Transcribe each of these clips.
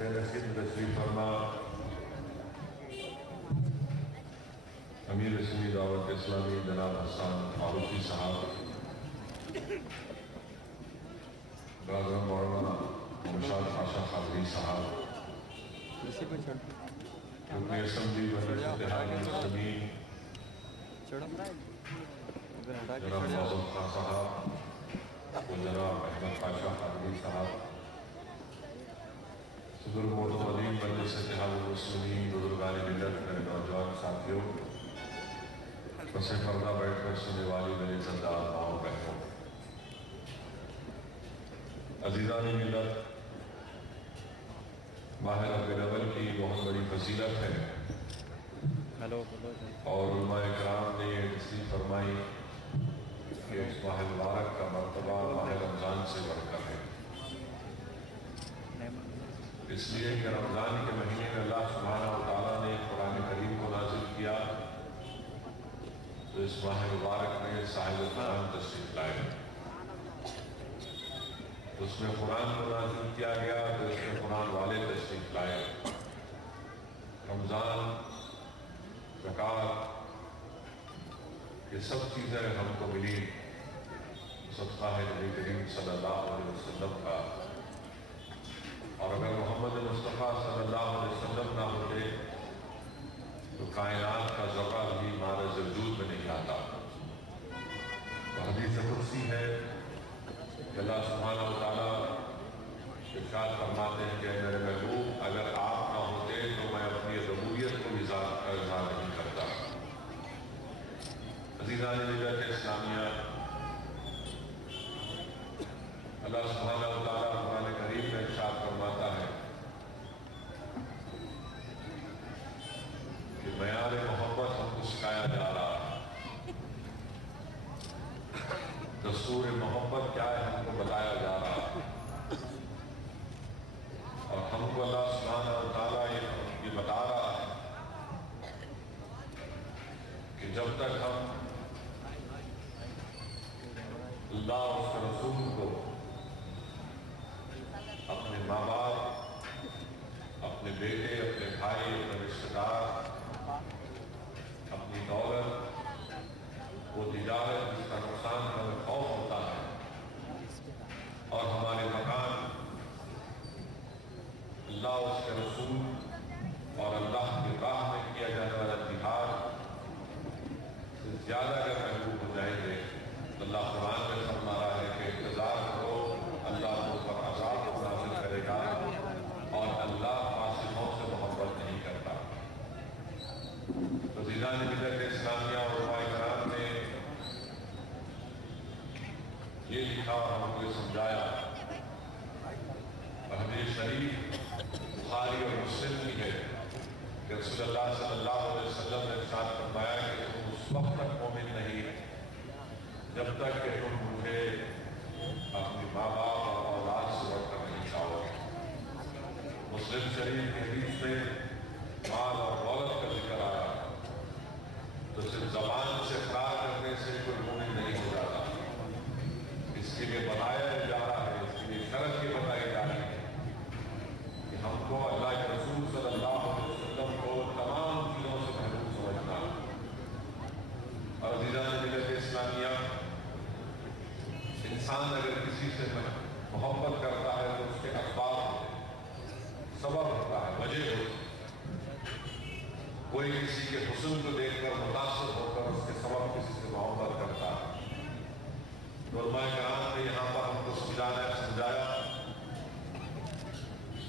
تشریف فرما امیر رسمی دعوت اسلامی جناب حسان فاروقی صاحب، برادر مولانا مشاد پاشا قادری صاحب، رکن اسمبلی مجلس اتحاد المسلمین جناب فاضل خان صاحب و جناب احمد پاشا قادری صاحب، صدر معتمدین مجلس اتحاد المسلمین، بزرگان ملت، میرے نوجوان ساتھیوں، پس پردہ بیٹھ کر سننے والی میرے عزتدار ماؤں بہنوں، عزیزان ملت، ماہ ربیع الاول کی بہت بڑی فضیلت ہے اور علماء کرام نے یہ تصریح فرمائی کہ اس ماہ مبارک کا مرتبہ ماہ رمضان سے بڑھ کر ہے، اس لیے کہ رمضان کے مہینے میں اللہ سبحانہ و تعالیٰ نے قرآن کریم کو نازل کیا تو اس ماہ مبارک میں صاحب قرآن تشریف لائے، اس میں قرآن کو نازل کیا گیا تو اس میں قرآن والے تشریف لائے۔ رمضان، زکوٰۃ، یہ سب چیزیں ہم کو ملی صدقہ ہے نبی کریم صلی اللہ علیہ وسلم کا، اور اگر محمد مصطفیٰ صلی اللہ علیہ وسلم نہ ہوتے تو کائنات کا ذرہ بھی معرض وجود میں نہیں آتا۔ تو حدیث قدسی ہے کہ اللہ سبحانہ و تعالیٰ ارشاد فرماتے ہیں کہ میرے محبوب اگر آپ نہ ہوتے تو میں اپنی ربوبیت کو اظہار نہیں کرتا۔ عزیزان ملت اسلامیہ، اللہ سبحانہ و تعالیٰ قرآن کریم میں ارشاد فرماتا ہے کہ معیار محبت ہم کو سکھایا جا رہا ہے، دستور محبت کیا ہے ہم کو بتایا جا رہا ہے، اور ہم کو اللہ سبحانہ و تعالیٰ یہ بتا رہا ہے کہ جب تک ہم اللہ اور اس کے رسول کو، اپنے ماں باپ، اپنے بیٹے، اپنے بھائی، اپنے رشتہ دار، اپنی دولت، وہ تجارت جس کا نقصان ہمیں خوف ہوتا ہے، اور ہمارے مکان اللہ اس کے رسول اور اللہ کی راہ میں کیا جانے والا جہاد سے زیادہ اگر محبوب ہو جائیں گے تو اللہ قرآن میں فرما رہا ہے کہ انتظار کرو، اللہ کو پر عذاب کو نازل کرے گا اور اللہ فاسقوں سے محبت نہیں کرتا۔ تو عزیزان ملت اسلامیہ اور علماء کرام نے یہ لکھا اور ہم کو یہ سمجھایا، اور حدیث شریف بخاری اور مسلم کی ہے کہ رسول اللہ صلی اللہ علیہ وسلم نے ارشاد فرمایا کہ تم اس وقت تک مومن نہیں جب تک کہ تم مجھے اپنی ماں باپ اور اولاد سے بڑھ کر نہیں چاہو۔ مسلم شریف کے حدیث میں مال اور دولت کا ذکر آیا تو صرف زبان سے اقرار کرنے سے کوئی مومن نہیں ہو جاتا، اس کے لیے بتایا جا رہا ہے، اس کے لیے شرط یہ بتائی جا رہی ہے کہ ہم کو اللہ کے رسول صلی اللہ علیہ وسلم کو تمام چیزوں سے محبوب سمجھنا۔ اور عزیزان ملت اسلامیہ، انسان اگر کسی سے محبت کرتا ہے تو اس کے اسباب ہوتے ہیں، سبب ہوتا ہے، وجہ ہوتی ہے۔ کوئی کسی کے حسن کو دیکھ کر متاثر ہو کر اس کے سبب کسی سے محبت کرتا ہے۔ علماء کرام نے یہاں پر ہم کو سمجھایا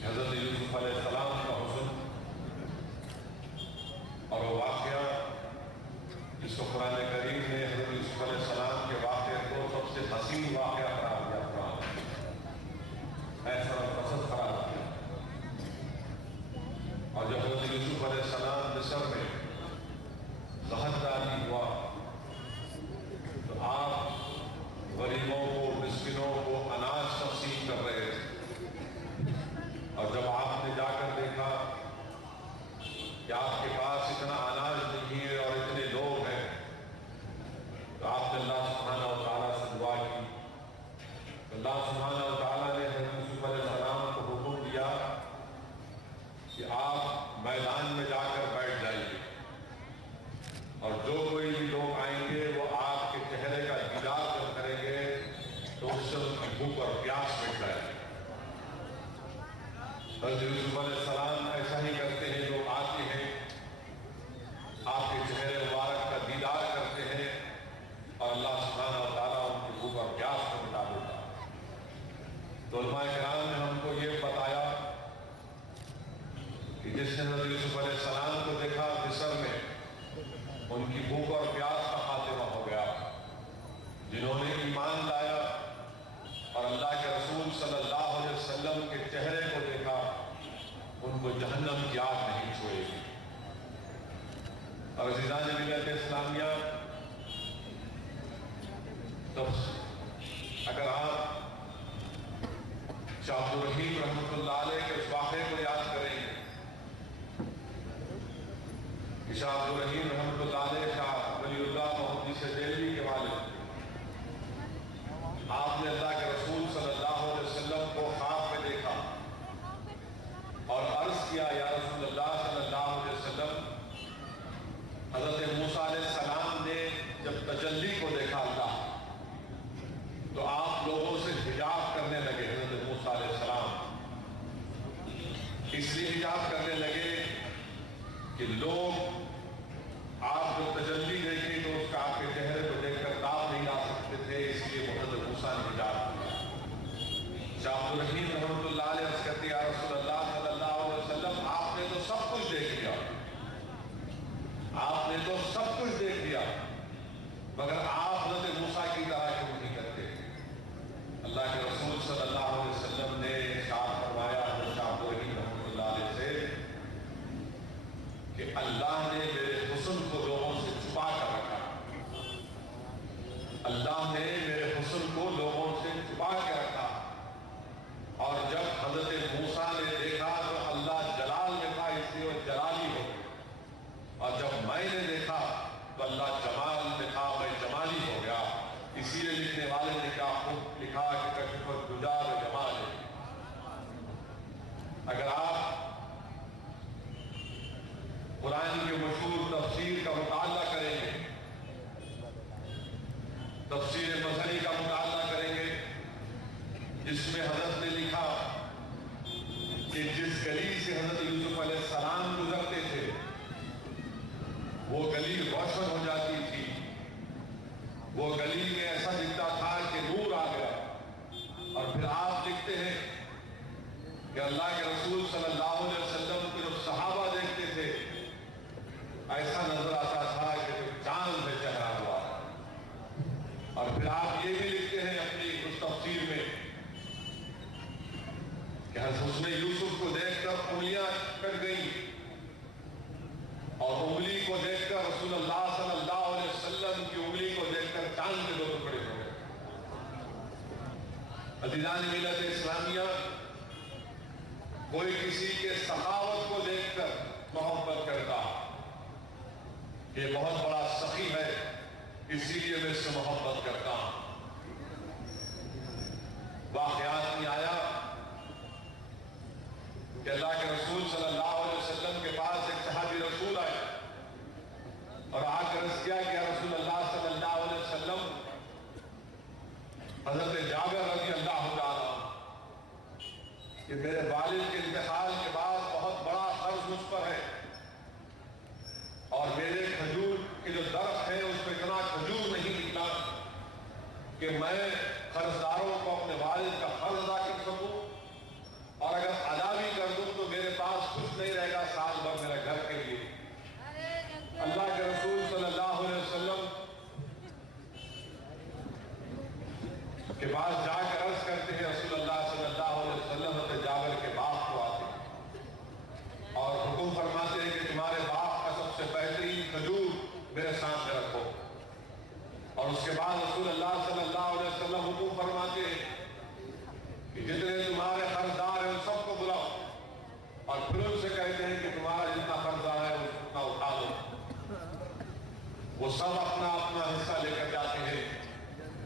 حضرت یوسف علیہ السلام کا حسن اور وہ واقعہ جس کو قرآن کریم نے حضرت یوسف علیہ السلام کے واقعے کو سب سے حسین واقعہ قرار دیا، قرآن ایسا پسند قرار دیا۔ اور جب حضرت یوسف علیہ السلام مصر میں قحط داری ہوا تو آپ غریبوں کو، مسکینوں کو اناج تقسیم کر رہے تھے، اور جب آپ نے جا کر دیکھا کہ آپ کے پاس اتنا اناج نہیں ہے اور اتنے لوگ ہیں تو آپ نے اللہ سبحانہ و تعالیٰ سے دعا کی، تو اللہ سبحانہ و تعالیٰ نے حضرت یوسف علیہ السلام کو حکم دیا اور عزیزان ملت اسلامیہ، تو اگر آپ شاہ عبدالرحیم رحمۃ اللہ علیہ کے اس واقعے کو یاد کریں گے کہ شاہ عبدالرحیم رحمۃ اللہ علیہ شاہ ولی اللہ محدث دہلوی کے والد، آپ نے اللہ کے رسول صلی اللہ علیہ وسلم کو خواب میں دیکھا اور عرض کیا، یا رسول اللہ صلی اللہ علیہ وسلم، حضرت موسیٰ علیہ السلام نے جب تجلی کو دیکھا اللہ تو آپ لوگوں سے حجاب کرنے لگے۔ حضرت موسیٰ علیہ السلام اس لیے حجاب کرنے لگے کہ لوگ آپ جو تجلی دیکھیں تو اس کا آپ کے چہرے کو دیکھ کر تاب نہیں لا سکتے تھے، اس لیے حضرت موسیٰ نے حجاب کیا۔ شاہ عبدالرحیم رحمۃ اللہ علیہ عرض کرتے، یا رسول اللہ صلی اللہ علیہ وسلم، آپ نے تو سب کچھ دیکھ لیا، آپ نے تو سب کچھ دیکھ لیا، مگر آپ حضرت موسیٰ کی طرح کیوں نہیں کرتے؟ اللہ کے رسول صلی اللہ علیہ وسلم نے ارشاد فرمایا حضرت شاہ عبدالرحیم رحمۃ اللہ علیہ سے کہ اللہ نے میرے حسن کو لوگوں سے چھپا کر رکھا، اللہ نے میرے حسن کو لوگوں سے چھپا کے رکھا، اور جب حضرت موسیٰ نے دیکھا تو اللہ جلال میں تھا، اس لیے وہ جلالی ہو گیا، اور جب میں نے دیکھا تو اللہ جمال میں تھا، میں جمالی ہو گیا۔ اسی لیے لکھنے والے نے خود لکھا کہ کشف الدجا جمال ہے۔ اگر آپ قرآن کے مشہور تفسیر کا مطالعہ کریں گے، تفسیر مظہری کا مطالعہ کریں گے، جس میں حضرت نے لکھا کہ جس گلی سے حضرت یوسف علیہ السلام گزرتے تھے وہ گلی روشن ہو جاتی تھی، وہ گلی میں ایسا دکھتا تھا کہ نور آ گیا۔ اور پھر آپ لکھتے ہیں کہ اللہ کے رسول صلی اللہ علیہ وسلم کے جو صحابہ دیکھتے تھے ایسا نظر آتا تھا کہ چاند میں چہرہ ہوا۔ اور پھر آپ یہ بھی لکھتے ہیں اپنی اس تفسیر میں کہ حسن یوسف کو دیکھ کر انگلیاں کٹ گئیں، اور انگلی کو دیکھ کر رسول اللہ صلی اللہ علیہ وسلم کی انگلی کو دیکھ کر چاند کے دو ٹکڑے ہو گئے۔ عزیزان ملت اسلامیہ، کوئی کسی کے سخاوت کو دیکھ کر محبت کرتا کہ بہت بڑا سخی ہے، اسی لیے میں اس سے محبت کرتا ہوں۔ واقعات میں آیا کہ اللہ کے رسول صلی اللہ علیہ وسلم کے پاس ایک صحابی رسول آئے اور آ کر عرض کیا کہ رسول اللہ صلی اللہ علیہ وسلم، حضرت جابر رضی اللہ تعالیٰ کہ میرے والد کے انتقال کے بعد بہت بڑا قرض مجھ پر ہے، اور میرے کھجور کے جو درخت ہیں اس میں اتنا کھجور نہیں نکلا کہ میں قرضداروں کو اپنے والد کا قرض ادا کر سکوں، اور اگر ادا بھی کر دوں تو میرے پاس کچھ نہیں رہے گا سال بھر میرے گھر کے لیے۔ اللہ کے رسول صلی اللہ علیہ وسلم کے پاس جا کر عرض کرتے ہیں، رسول اللہ صلی اللہ علیہ وسلم حضرت جابر کے باغ کو آتے اور حکم فرماتے ہیں کہ تمہارے باغ کا سب سے بہترین کھجور میرے سامنے رکھو، اور اس کے بعد رسول اللہ صلی اللہ علیہ وسلم حکم فرماتے ہیں کہ جتنے تمہارے قرضدار ہیں ان سب کو بلاؤ، اور پھر ان سے کہتے ہیں کہ تمہارا جتنا قرضہ ہے اتنا اٹھا دو۔ وہ سب اپنا اپنا حصہ لے کر جاتے ہیں۔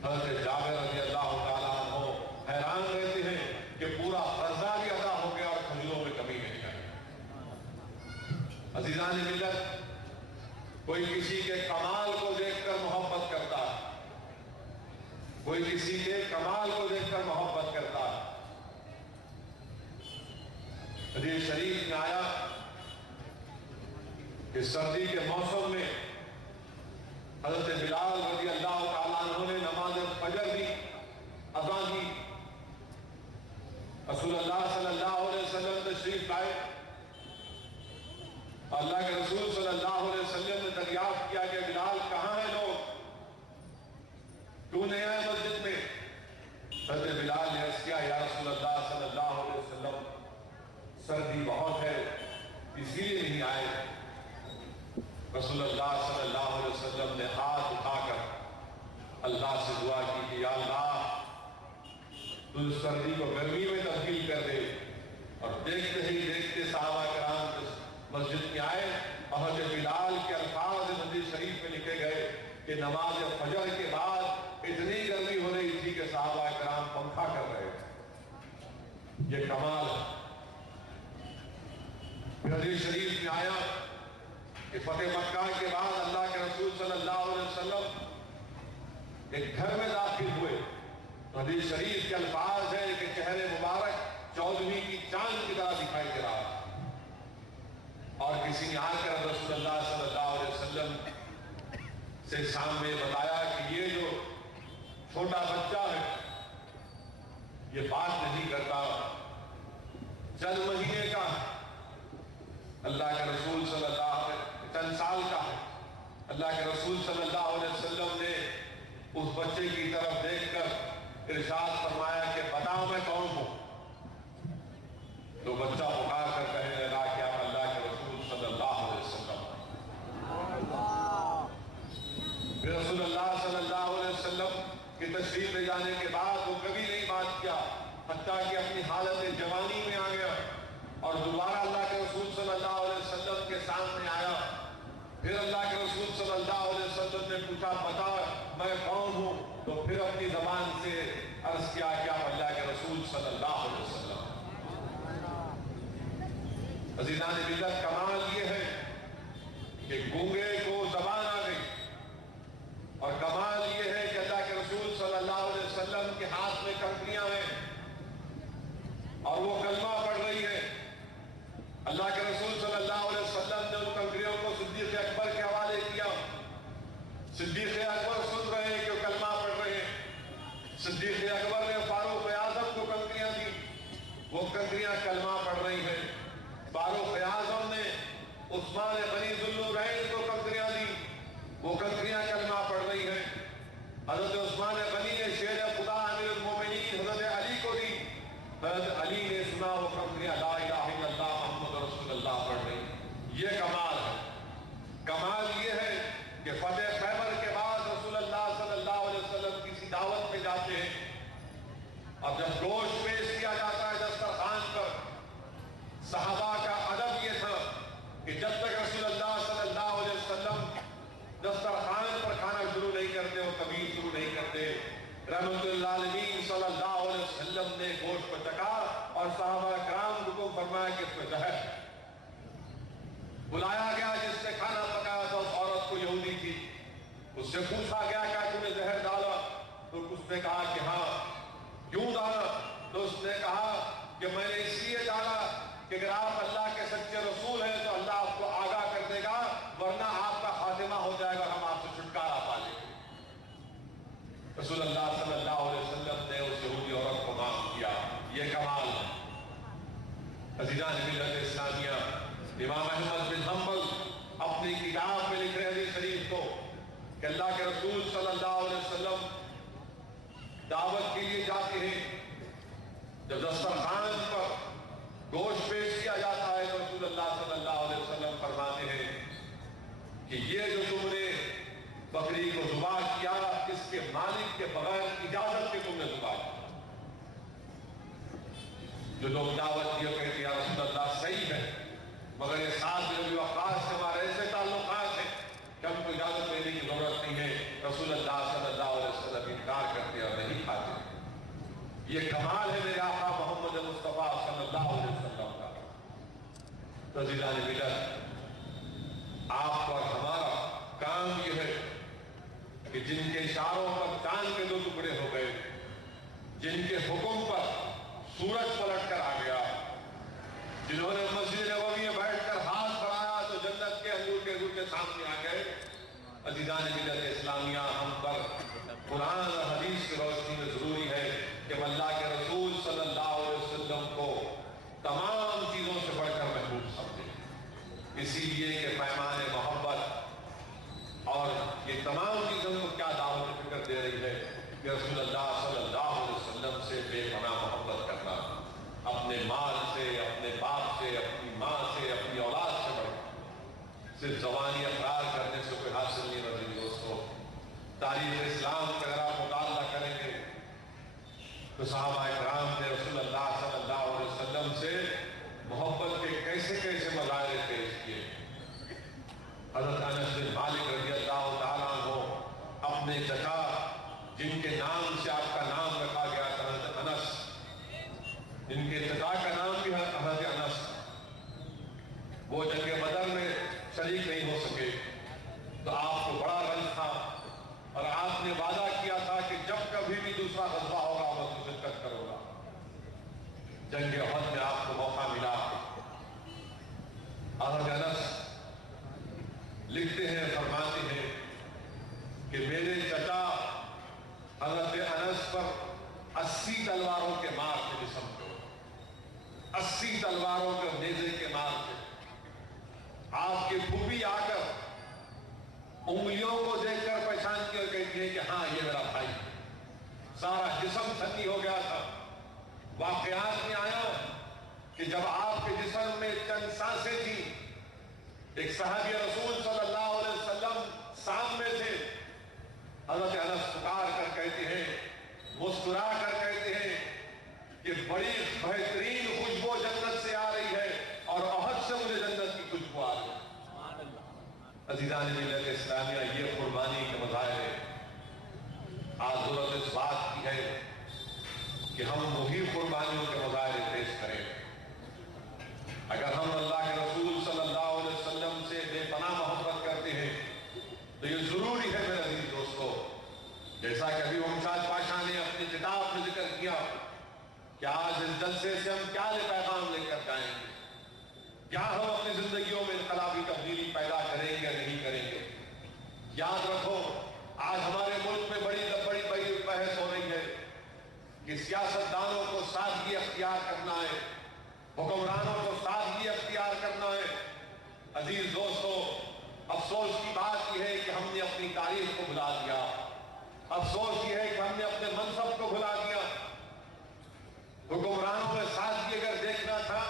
حضرت جابر رضی اللہ تعالیٰ عنہ حیران رہتے ہیں کہ پورا قرضہ بھی ادا ہو گیا اور کھجوروں میں کمی نہیں آئی۔ عزیزان ملت، کوئی کسی کے کمال کو دیکھ کر محبت کرتا ہے، کوئی کسی کے کمال کو دیکھ کر محبت کرتا ہے۔ حدیث شریف میں آیا کہ سردی کے موسم میں حضرت بلال رضی اللہ تعالیٰ عنہ نے نماز فجر کی اذان کی، رسول اللہ صلی اللہ علیہ وسلم تشریف لائے، اللہ کے رسول صلی اللہ علیہ وسلم نے دریافت کیا کہ بلال کہاں ہیں لوگ، کیوں نہیں آئے مسجد میں؟ حضرت بلال نے عرض کیا، یا رسول اللہ صلی اللہ علیہ وسلم سردی بہت ہے اسی لیے نہیں آئے۔ رسول اللہ صلی اللہ علیہ وسلم نے ہاتھ اٹھا کر اللہ سے دعا کی کہ یا اللہ تو اس سردی کو گرمی میں تبدیل کر دے. اور دیکھتے ہی دیکھتے صحابہ کرام مسجد میں آئے اور حضرت بلال کے الفاظ مسجد شریف میں لکھے گئے کہ نماز فجر کے بعد اتنی گرمی ہو رہی تھی کہ صحابہ کرام پنکھا کر رہے تھے. یہ کمال ہے. پھر حدیث شریف میں آیا کہ فتح مکہ کے بعد اللہ کے رسول صلی اللہ علیہ وسلم ایک گھر میں داخل ہوئے تو حدیث شریف کے الفاظ ہے کہ چہرے مبارک 14ویں کی چاند کی طرح دکھائی دے رہا ہے. اور کسی نے آ کر رسول اللہ صلی اللہ علیہ وسلم سے سامنے بتایا کہ یہ جو چھوٹا بچہ ہے یہ بات نہیں کرتا، چند مہینے کا ہے. اللہ کے رسول صلی اللہ علیہ وسلم چند سال کا ہے. اللہ کے رسول صلی اللہ علیہ وسلم نے اس بچے کی طرف دیکھ کر ارشاد فرمایا کہ بتاؤ میں کون ہوں. تو بچہ پکار کر کہنے لگا کہ آپ اللہ کے رسول صلی اللہ علیہ وسلم. پھر رسول اللہ صلی اللہ علیہ وسلم کی تشریف لے جانے کے بعد وہ کبھی نہیں بات کیا حتیٰ کہ اپنی حالت جوانی میں آ گیا اور دوبارہ اللہ کے رسول صلی اللہ علیہ وسلم کے سامنے آیا. پھر اللہ کے رسول صلی اللہ علیہ وسلم نے پوچھا بتا میں کون ہوں. تو پھر اپنی زبان سے عرض کیا کہ آپ اللہ کے رسول صلی اللہ علیہ وسلم. عزیزان ملت کمال یہ ہے کہ گونگے کو زبان آ گئی اور کمال یہ ہے کہ اللہ کے رسول صلی اللہ علیہ وسلم کے ہاتھ میں کنکریاں ہیں اور وہ کلمہ پڑھ رہی ہے. اللہ کے رسول صلی اللہ علیہ وسلم نے ان کنکریوں کو صدیق اکبر کے حوالے کیا. صدیق اکبر سن رہے ہیں کہ وہ کلمہ پڑھ رہے ہیں. صدیق اکبر نے فاروق اعظم کو کنکریاں دی، وہ کنکریاں کلمہ پڑھ رہی ہیں. فاروق اعظم نے عثمان غنی ذوالنورین کو کنکریاں دی، وہ کنکریاں کلمہ پڑھ رہی ہیں. حضرت عثمان غنی نے شیر خدا امیر المومنین حضرت علی کو دی، حضرت علی نے سنا وہ کنکریاں لا الہ الا اللہ محمد رسول اللہ پڑھ رہی. یہ کمال ہے. کمال یہ ہے کہ فتح خیبر کے بعد رسول اللہ صلی اللہ علیہ وسلم کسی دعوت میں جاتے ہیں اور جب گوشت پیش کیا جاتا ہے دسترخوان پر، صحابہ کا ادب یہ تھا کہ جب تک رسول اللہ صلی اللہ علیہ وسلم دسترخوان پر کھانا شروع نہیں کرتے اور کبھی شروع نہیں کرتے. رحمت للعالمین صلی اللہ علیہ وسلم نے گوشت کو چکھا اور صحابہ کرام کو فرمایا کہ اس میں زہر. بلایا گیا جس سے کھانا پکایا تھا اس عورت کو، یہودی تھی. اس سے پوچھا گیا کیا تم نے زہر ڈالا؟ تو اس نے کہا کہ ہاں. کیوں ڈالا؟ تو اس نے کہا کہ میں نے اس لیے ڈالا کہ اگر آپ اللہ کے سچے رسول ہیں تو اللہ آپ کو آگاہ کر دے گا، ورنہ آپ کا خاتمہ ہو جائے گا، ہم آپ سے چھٹکارا پا لیں گے. رسول اللہ صلی اللہ علیہ وسلم نے اس یہودی عورت کو معاف کیا. یہ کمال ہے. عزیزان ملت اسلامیہ، امام احمد بن حنبل اپنی کتاب میں لکھ رہے حدیث شریف کو کہ اللہ کے رسول صلی اللہ علیہ وسلم دعوت کے لیے جاتے ہیں. جب دسترخوان پر گوشت پیش کیا جاتا ہے تو رسول اللہ صلی اللہ علیہ وسلم فرماتے ہیں کہ یہ جو تم نے بکری کو ذبح کیا اس کے مالک کے بغیر اجازت کے تم نے ذبح کیا. جو لوگ دعوت کیا کہتے ہیں یا رسول اللہ صحیح ہے، مگر یہ ساتھ جو وقاص سے ہمارے ایسے تعلقات ہیں کہ ہم کو اجازت دینے کی ضرورت نہیں ہے. رسول اللہ صلی اللہ علیہ وسلم انکار کرتے اور نہیں کھاتے. یہ کمال ہے میرے آقا محمد مصطفیٰ صلی اللہ علیہ وسلم کا. تو عزیزان ملت، آپ اور ہمارا کام یہ ہے کہ جن کے اشاروں پر چاند کے 2 ٹکڑے ہو گئے، جن کے حکم پر سورج پلٹ کر آ گیا، جنہوں نے مسجد نبوی میں بیٹھ کر ہاتھ بڑھایا تو جنت کے انگور کے گلے سامنے آ گئے. عزیزان ملت اسلامیہ، ہم پر قرآن اور حدیث کی روشنی میں ضروری ہے کہ ہم اللہ کے رسول صلی اللہ علیہ وسلم کو تمام چیزوں سے بڑھ کر محبوب سمجھیں. اسی لیے کہ پیمان محبت اور یہ تمام چیزوں کو کیا دعوت فکر دے رہی ہے کہ رسول اللہ صلی اللہ علیہ وسلم سے بے پناہ محبت کرنا، اپنے مال سے، اپنے باپ سے، اپنی ماں سے، اپنی اولاد سے بڑھ صرف زبانی اقرار تاریخ اسلام کا اگر آپ مطالعہ کریں گے تو صحابہ کرام نے رسول اللہ صلی اللہ علیہ وسلم سے محبت کے کیسے کیسے مظاہرے پیش کیے. حضرت انس بن مالک رضی اللہ تعالیٰ عنہ اپنے چچا جن کے نام سے آپ کا نام رکھا گیا تھا حضرت انس، جن کے چچا کا نام بھی حضرت انس، وہ جنگ بدر میں شریک نہیں ہو سکے تو آپ کو بڑا رنج تھا اور آپ نے وعدہ کیا تھا کہ جب کبھی بھی دوسرا غزوہ ہوگا میں تو شرکت کروں گا. جنگ احد میں آپ کو موقع ملا. حضرت انس لکھتے ہیں، فرماتے ہیں کہ میرے چچا حضرت انس پر 80 تلواروں کے مار سے جسم کو، 80 تلواروں کے نیزے کے مار سے. آپ کے پھوپھی آ کر انگلیوں کو دیکھ کر پہچانتی اور کہتی ہے کہ ہاں یہ میرا بھائی. سارا جسم ٹھنڈی ہو گیا تھا. واقعات میں آیا کہ جب آپ کے جسم میں چند سانسیں تھیں، ایک صحابی رسول صلی اللہ علیہ وسلم سامنے تھے. حضرت انس پکار کر کہتے ہیں، مسکرا کر کہتے ہیں کہ بڑی بہترین خوشبو جنت سے آ رہی ہے اور احد سے مجھے جنت کی خوشبو آ رہی ہے. عزیزان ملت اسلامیہ، یہ قربانی کے مظاہرے. آج ضرورت اس بات کی ہے کہ ہم وہی قربانیوں کے مظاہرے پیش کریں. اگر ہم اللہ کے رسول صلی اللہ علیہ وسلم سے بے پناہ محبت کرتے ہیں تو یہ ضروری ہے میرے عزیز دوستو، جیسا کہ ابھی ممتاز پاشا نے اپنی کتاب میں ذکر کیا کہ آج اس جلسے سے ہم کیا پیغام لے کر جائیں گے، کیا ہم اپنی زندگیوں میں انقلابی تبدیلی پیدا کریں گے یا نہیں کریں گے. یاد رکھو، آج ہمارے ملک میں بڑی بحث ہو رہی ہے کہ سیاستدانوں کو سادگی اختیار کرنا ہے، حکمرانوں کو سادگی اختیار کرنا ہے. عزیز دوستو، افسوس کی بات یہ ہے کہ ہم نے اپنی تاریخ کو بھلا دیا. افسوس یہ ہے کہ ہم نے اپنے منصب کو بھلا دیا. حکمرانوں میں سادگی اگر دیکھنا تھا،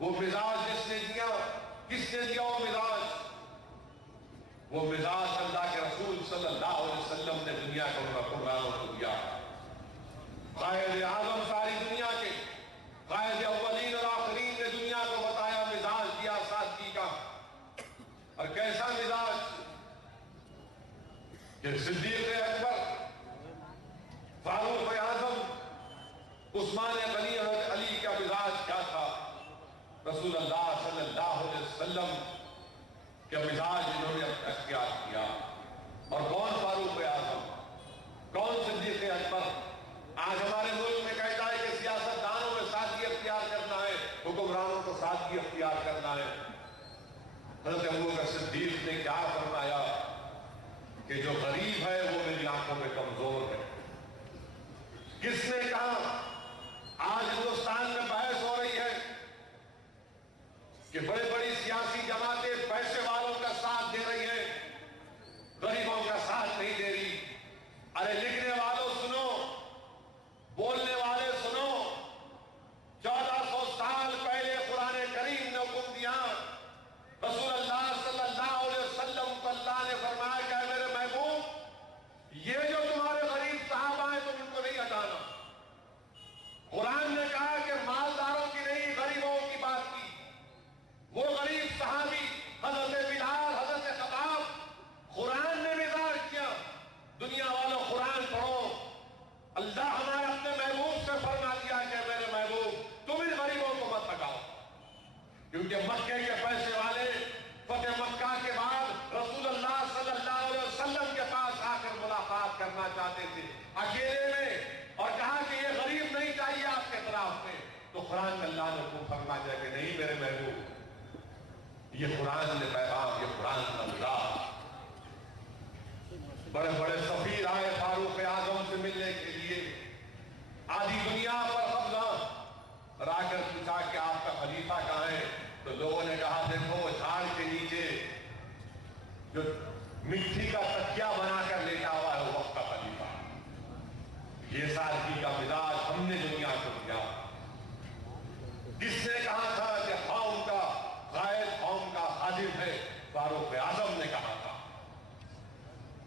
وہ مزاج جس نے دیا، کس نے دیا وہ مزاج؟ وہ مزاج اللہ کے رسول صلی اللہ علیہ وسلم نے دنیا کو حکمرانوں کو دیا. قائد اعظم ساری دنیا کے، قائد اولین اور آخرین نے دنیا کو بتایا، مزاج دیا سادگی کا. اور کیسا مزاج کہ صدیق اکبر، فاروق اعظم، عثمان غنی اور علی کا مزاج کیا تھا؟ رسول اللہ صلی اللہ علیہ وسلم کا مزاج انہوں نے اختیار کیا. اور کون فاروق اعظم، کون صدیق اکبر؟ آج ہمارے ملک میں کہتا ہے کہ سیاستدانوں میں سادگی اختیار کرنا ہے، حکمرانوں کو سادگی اختیار کرنا ہے. حضرت ابوبکر صدیق نے کیا فرمایا کہ جو غریب ہے وہ میری آنکھوں میں کمزور ہے. کس نے کہا؟ آج ہندوستان میں بحث ہو رہی ہے کہ بڑی سیاسی جماعتیں پیسے والوں کا ساتھ دے رہی ہیں، غریبوں کا ساتھ نہیں دے رہی. ارے لکھنے والوں سنو، بولنے والے سنو، 1400 سال پہلے قرآن کریم نے حکم دیا. رسول اللہ صلی اللہ علیہ وسلم کو اللہ نے فرمایا کہ میرے محبوب، یہ جو تمہارے غریب صحابہ ہیں تم ان کو نہیں ہٹانا. قرآن نے کہا کہ مالداروں کی نہیں، غریبوں کی بات کی. وہ غریب صحابی حضرت بلال، حضرت خباب، قرآن نے نظار کیا. دنیا والوں قرآن پڑھو، اللہ ہمارے اپنے محبوب سے فرما دیا کہ میرے محبوب تم ان غریبوں کو مت لگاؤ. کیونکہ مکے کے پیسے والے فتح مکہ کے بعد رسول اللہ صلی اللہ علیہ وسلم کے پاس آ کر ملاقات کرنا چاہتے تھے اکیلے میں، اور کہا کہ یہ غریب نہیں چاہیے آپ کے خلاف میں. تو قرآن میں اللہ نے حکم فرما دیا کہ نہیں میرے محبوب، یہ قرآن نے پیغام، یہ قرآن کا مزاج. بڑے سفیر آئے فاروق اعظم سے ملنے کے لیے، آدھی دنیا پر قبضہ، اور آ کر پوچھا کہ آپ کا خلیفہ کہاں ہے؟ تو لوگوں نے کہا دیکھو جھاڑ کے نیچے جو مٹی کا تکیا بنا کر لیٹا ہوا ہے وہ وقت کا خلیفہ. یہ سادگی کا مزاج ہم نے دنیا کو دیا. کس نے کہا تھا کہ قوم کا قائد، قوم کا خادم ہے؟ فاروق اعظم نے کہا تھا.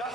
10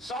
100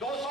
200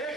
1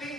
3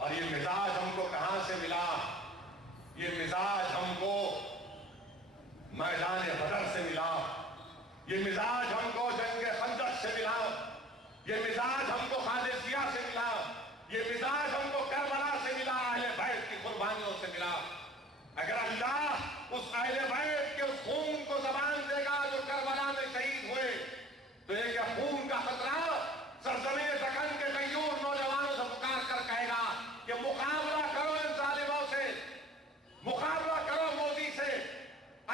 اور یہ مزاج ہم کو کہاں سے ملا؟ یہ مزاج ہم کو میدان بدر سے ملا، یہ مزاج ہم کو جنگ خندق سے ملا، یہ مزاج ہم کو قادسیہ سے ملا، یہ مزاج ہم کو کربلا سے ملا، اہل بیت کی قربانیوں سے ملا۔ اگر اللہ اس اہل بیت کے اس خون کو زبان دے گا جو کربلا میں شہید ہوئے، تو ایک خون کا خطرہ سرزمین دکن کے غیور نوجوانوں سے پکار کر کہے گا کہ مقابلہ کرو ان ظالموں سے، مقابلہ کرو مودی سے،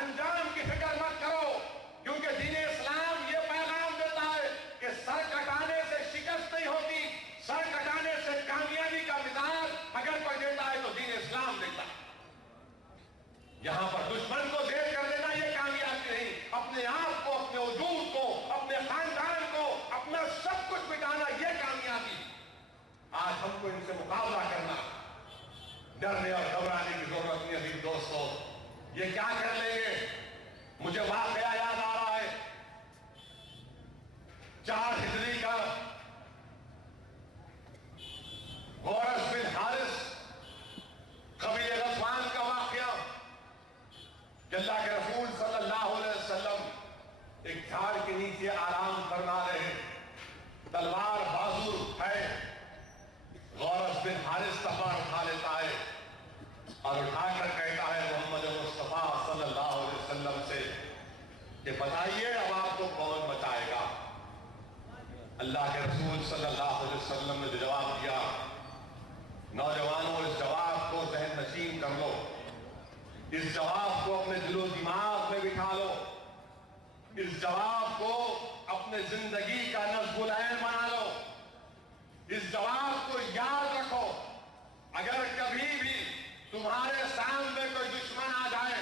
انجام کی فکر مت کرو، کیونکہ دین اسلام یہ پیغام دیتا ہے کہ سر کٹانے سے شکست نہیں ہوتی، سر کٹانے سے کامیابی کا مثال اگر کوئی دیتا ہے تو دین اسلام دیتا ہے۔ یہاں پر دشمن کو دیر کر دینا یہ کامیابی نہیں، اپنے آپ کو، اپنے وجود کو، اپنے خاندان کو، اپنا سب کچھ مٹانا یہ کامیابی۔ آج ہم کو ان سے مقابلہ کرنا، ڈرنے اور گھبرانے کی ضرورت نہیں عزیز دوستو۔ یہ کیا کر لیں گے؟ مجھے واقعہ یاد آ رہا ہے 4 ہجری کا، غورث بن حارث قبیلہ غطفان کا واقعہ کہ اللہ کے رسول صلی اللہ علیہ وسلم ایک جھاڑ کے نیچے آرام فرما رہے، تلوار بازو ہے، غورث بن حارث تلوار اٹھا لیتا ہے اور اٹھا کر کہتا ہے محمد مصطفیٰ صلی اللہ علیہ وسلم سے کہ بتائیے اب آپ کو کون بچائے گا؟ اللہ کے رسول صلی اللہ علیہ وسلم نے جواب دیا، نوجوانوں اس جواب کو ذہن نشین کر لو، اس جواب کو اپنے دل و دماغ میں بٹھا لو، اس جواب کو اپنے زندگی کا نصب العین بنا لو، اس جواب کو یاد رکھو۔ اگر کبھی بھی تمہارے سامنے کوئی دشمن آ جائے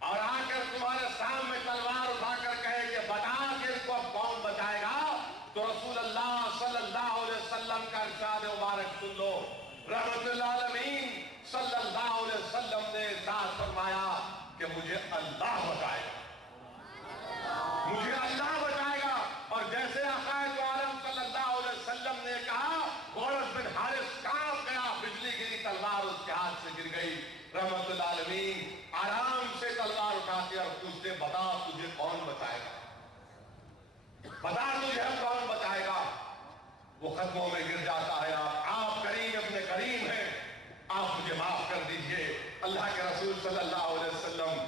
اور آ کر تمہارے سامنے تلوار اٹھا کر کہے کہ بتا کہ اس کو اب کون بچائے گا، تو رسول اللہ صلی اللہ علیہ وسلم کا ارشاد مبارک سن لو۔ رحمت للعالمین صلی اللہ علیہ وسلم نے ارشاد فرمایا کہ مجھے اللہ بچائے گا، مجھے اللہ بچائے گا۔ اور جیسے آقا دو عالم صلی اللہ علیہ وسلم نے کہا، غورث بن حارث کانپ گیا، بجلی گری، تلوار اس کے ہاتھ سے گر گئی۔ رحمت للعالمین آرام سے تلوار اٹھاتے اور پوچھتے بتا تجھے کون بچائے گا، بتا تجھے کون بچائے گا؟ وہ قدموں میں گر جاتا ہے، آپ کریم اپنے کریم ہیں، آپ مجھے معاف کر دیجئے۔ اللہ کے رسول صلی اللہ علیہ وسلم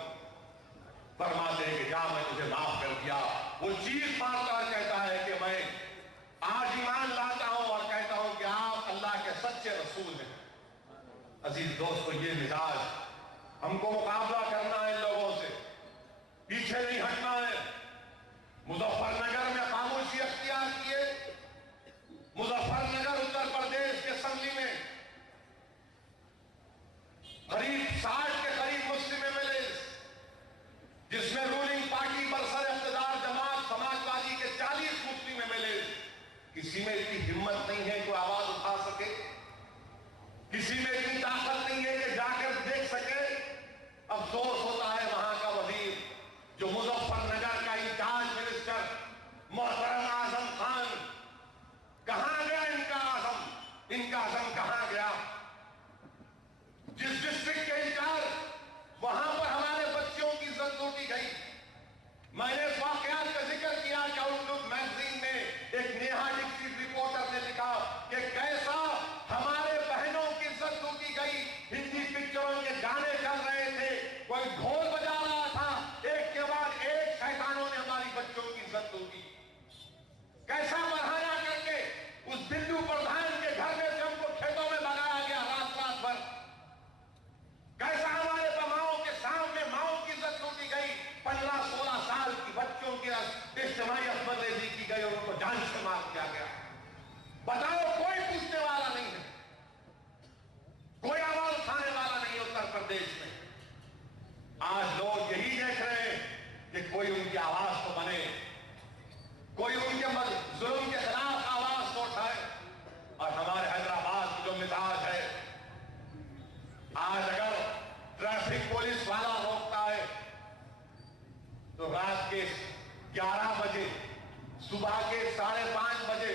فرماتے ہیں کہ جا میں تجھے معاف کر دیا۔ وہ چیخ مارتا کہتا ہے کہ میں آج ایمان لاتا ہوں اور کہتا ہوں کہ آپ اللہ کے سچے رسول ہیں۔ عزیز دوستو، یہ مزاج ہم کو مقابلہ کرنا ہے ان لوگوں سے، پیچھے نہیں ہٹنا ہے۔ مظفر نگر میں خاموشی اختیار کیے، مظفر نگر اتر پردیش کے اسمبلی میں قریب 60 کے قریب مسلم ایم ایل اے، جس میں رولنگ پارٹی برسر اقتدار جماعت سماجوادی کے 40 مسلم ایم ایل اے، کسی میں اتنی ہمت نہیں ہے کہ آواز اٹھا سکے، کسی میں اتنی طاقت نہیں ہے کہ جا کر دیکھ سکے۔ افسوس ہوتا ہے وہاں کا وزیر جو مظفر نگر کا انچارج منسٹر محترم اعظم خان، کہاں گیا ان کا عزم؟ ان کا عزم کہاں گیا؟ جس ڈسٹرکٹ کے انچارج، وہاں پر ہمارے بچوں کی عزت لوٹی گئی۔ میں نے اس واقعات کا ذکر کیا کہ آؤٹ لک میگزین میں ایک نیہا ڈکسٹ رپورٹر نے لکھا کہ کیسا ہمارے بہنوں کی عزت لوٹی گئی۔ ہندی پکچروں کے گانے چل رہے تھے، کوئی ڈھول بجا رہا تھا، ایک کے بعد ایک شیطانوں نے ہماری بچوں کی عزت لوٹی۔ کیسا بہانہ کر کے اس بندو پردھان کے گھر میں سے ہم کو کھیتوں میں لگایا گیا رات رات بھر۔ کیسا ہمارے ماؤں کے سامنے ماؤں کی عزت لوٹی گئی، 15-16 سال کی بچوں کی اجتماعی عصمت ریزی کی گئی اور ان کو جان سے مار کیا گیا۔ بتاؤ، کوئی پوچھنے والا نہیں ہے، کوئی آواز اٹھانے والا نہیں ہے اتر پردیش میں۔ آج لوگ یہی دیکھ رہے ہیں کہ کوئی ان کی آواز تو بنے، کوئی ان کے ظلم کے خلاف آواز تو اٹھائے۔ اور ہمارے حیدرآباد کی جو مزاج ہے، آج اگر ٹریفک پولیس والا روکتا ہے تو رات کے 11 بجے، صبح کے 5:30 بجے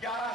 11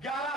11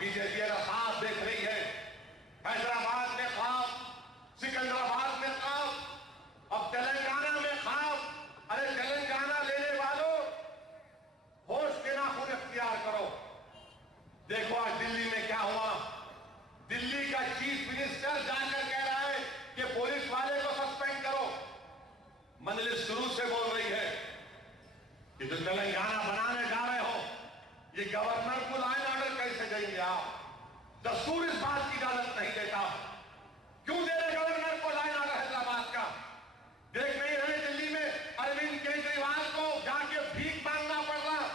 بی جے پی اگر خواب دیکھ رہی ہے، حیدرآباد میں خواب، سکندرآباد میں خواب، اب تلنگانہ میں خواب، ارے تلنگانہ لینے والوں ہوش کے ناخن اختیار کرو۔ دیکھو آج دلی میں کیا ہوا، دلی کا چیف منسٹر جا کر کہہ رہا ہے کہ پولیس والے کو سسپینڈ کرو۔ مجلس شروع سے بول رہی ہے کہ جو تلنگانہ بنانے جا رہے ہو، یہ گورنر کو لائن آرڈر کیسے دیں گے آپ؟ دستور اس بات کی اجازت نہیں دیتا۔ کیوں دے رہے گورنر کو لائن آرڈر حیدرآباد کا؟ دیکھ نہیں رہے دلی میں اروند کیجریوال کو جا کے بھیک مانگنا پڑ رہا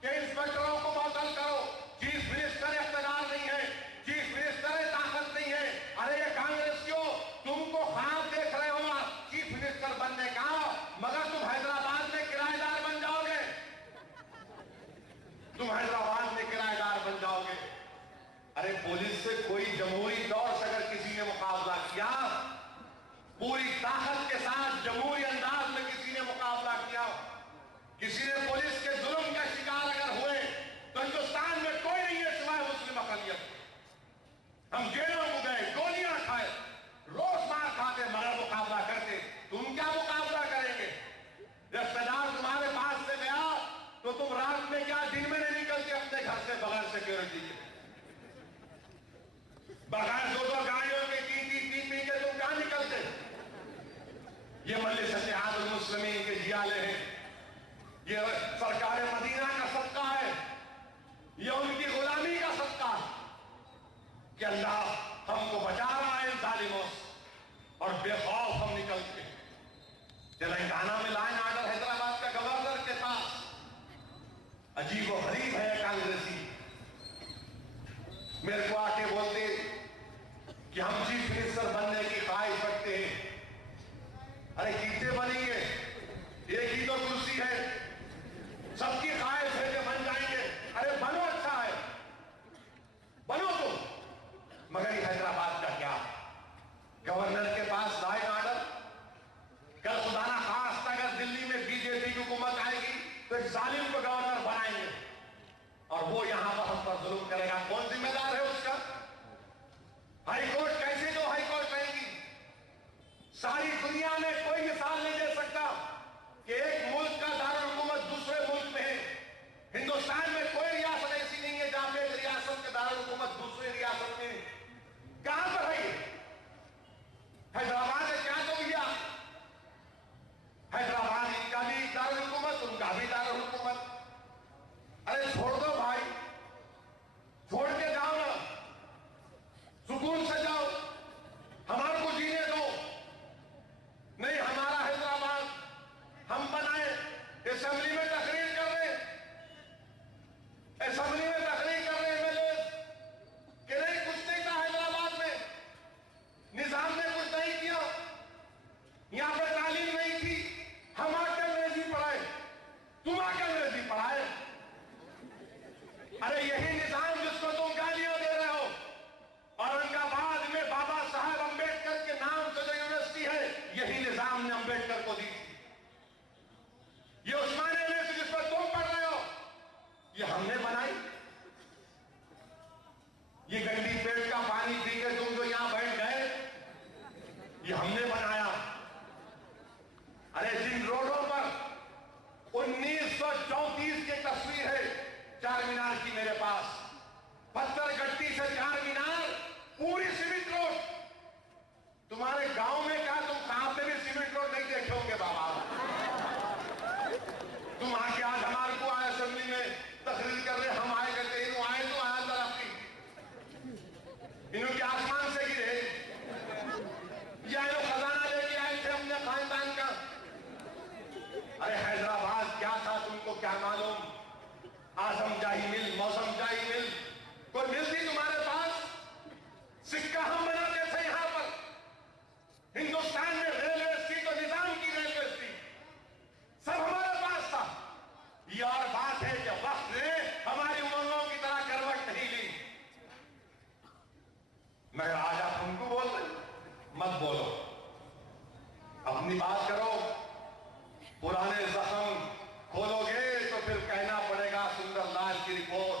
کہ انسپیکٹروں کو معطل کرو، چیف منسٹر اقتدار نہیں ہے، چیف منسٹر طاقت نہیں ہے۔ ارے یہ کانگریسیوں، تم کو خواب دیکھ رہے ہو چیف منسٹر بننے کا، مگر تم حیدرآباد میں کرایہ دار بن جاؤ گے، تم حیدرآباد میں کرایہ دار بن جاؤ گے۔ ارے پولیس سے کوئی جمہوری طور سے اگر کسی نے مقابلہ کیا، پوری طاقت کے ساتھ جمہوری انداز میں کسی نے مقابلہ کیا، کسی نے پولیس کے ظلم کا شکار اگر ہوئے، تو ہندوستان میں کوئی نہیں ہے سوائے مسلم اقلیت۔ ہم جیلوں کو گئے، گولیاں کھائے، روز مار کھاتے، مگر مقابلہ کرتے۔ تم کیا مقابلہ کریں گے؟ اقتدار تمہارے پاس سے گیا تو تم رات میں کیا دن میں نہیں نکلتے اپنے گھر سے بغیر سیکورٹی کے، بغیر دو گاڑیوں کے تین کے تم کہاں نکلتے؟ یہ مجلس اتحاد المسلمین کے جیالے ہیں، یہ سرکار مدینہ کا صدقہ ہے، یہ ان کی غلامی کا صدقہ ہے کہ اللہ ہم کو بچا رہا ہے ان ظالموں سے، اور بے خوف ہم نکلتے ہیں۔ تلنگانہ میں لائن آرڈر حیدرآباد کا گورنر کے پاس، عجیب و غریب ہے کانگریسی، میرے کو آ کے بولتے کہ ہم چیف منسٹر بننے کی خواہش رکھتے ہیں۔ ارے کیسے بنیں گے؟ ایک ہی تو کرسی ہے، سب کی خواہش ہے کہ بن جائیں گے۔ ارے بنو، اچھا ہے بنو تم، مگر یہ حیدرآباد کا کیا؟ گورنر کے پاس لائن آرڈر، کل خدا نہ خواستہ اگر دلی میں بی جے پی کی حکومت آئے گی تو ایک ظالم کو گورنر بنائیں گے اور وہ یہاں پر ہم پر ظلم کرے گا۔ کون ذمہ دار ہے اس کا؟ ہائی کورٹ کیسے جو ہائی کورٹ رہے گی؟ ساری دنیا میں کوئی مثال نہیں دے سکتا کہ ایک ملک کا دارالحکومت دوسرے ملک میں ہے۔ ہندوستان میں کوئی ریاست ایسی نہیں ہے جہاں پہ ایک ریاست کے دارالحکومت دوسرے ریاست میں ہے۔ کہاں پر ہے یہ؟ حیدرآباد نے کیا تو کیا؟ حیدرآباد ان کا بھی دارالحکومت، ان کا بھی دارالحکومت۔ ارے چھوڑ دو بھائی، چھوڑ کے جاؤ نا، سکون سے جاؤ، ہمارے کو جینے دو۔ نہیں، ہمارا حیدرآباد ہم بنائے، اسمبلی میں تقریر کر رہے، اسمبلی میں تقریر کر رہے کہ نہیں کچھ نہیں تھا حیدرآباد میں، نظام نے کچھ نہیں کیا، یہاں پہ تعلیم نہیں تھی، ہم آ کے انگریزی پڑھائے، تم آ کے انگریزی پڑھائے۔ ارے یہی نظام جس کو تم گالیاں دے رہے ہو، اورنگ آباد میں بابا صاحب امبیڈکر کے نام سے جو یونیورسٹی ہے، یہی نظام نے امبیڈکر کو دی۔ یہ عثمانیہ یونیورسٹی جس پر تم پڑھ رہے ہو، یہ ہم نے بنائی۔ یہ گندی پیٹ کا پانی پی کے تم جو یہاں بیٹھ گئے، یہ ہم نے بنایا۔ ارے جن روڈوں پر 1934 کی تصویر ہے چار مینار کی میرے پاس، پتھر گٹی سے چار مینار، پوری سیمنٹ روڈ۔ تمہارے گاؤں میں کیا تم کہاں پہ بھی سیمنٹ روڈ نہیں دیکھے ہوں گے بابا؟ تم آ کے آج ہمارے کو آئے اسمبلی میں تقریر کر رہے، ہم آئے کرتے، انہوں آئے تو آیا ترقی، انہوں کے آسمان سے گرے، یا انہوں خزانہ لے کے آئے تھے اپنے خاندان کا۔ ارے حیدرآباد کیا تھا تم کو کیا معلوم؟ آزم جاہی مل، موسم جاہی مل، کوئی مل تھی تمہارے پاس؟ سکہ ہم بناتے تھے یہاں پر۔ ہندوستان میں ریلوے تھی تو نظام کی ریلوے تھی، سب ہمارے پاس تھا۔ یہ اور بات ہے کہ وقت نے ہماری امنگوں کی طرح کروٹ نہیں لی۔ مگر آج آپ ہم کو بول رہے، مت بولو، اپنی بات کرو۔ پرانے زخم کھولو گے تو پھر کہنا پڑے گا سندر لال کی رپورٹ،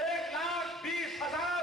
1,20,000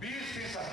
20%।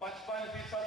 55%